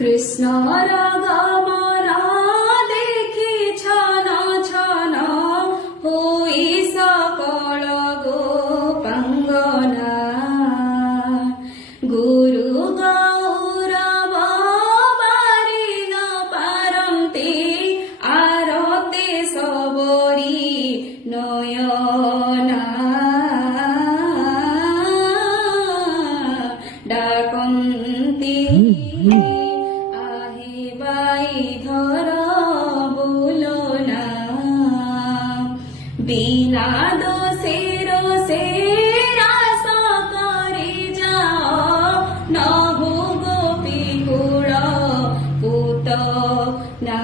কৃষ্ণর গমন দেখি ছন ছন হই সকল গোপাঙ্গনা গুরু গৌরব বারি ন পারন্তে আরতে সবরি নয়না ডাকন্তি আহিবাই ধর বুলনা বিনা দোষের রাস করে যাও নহু গোপী কুল পুত না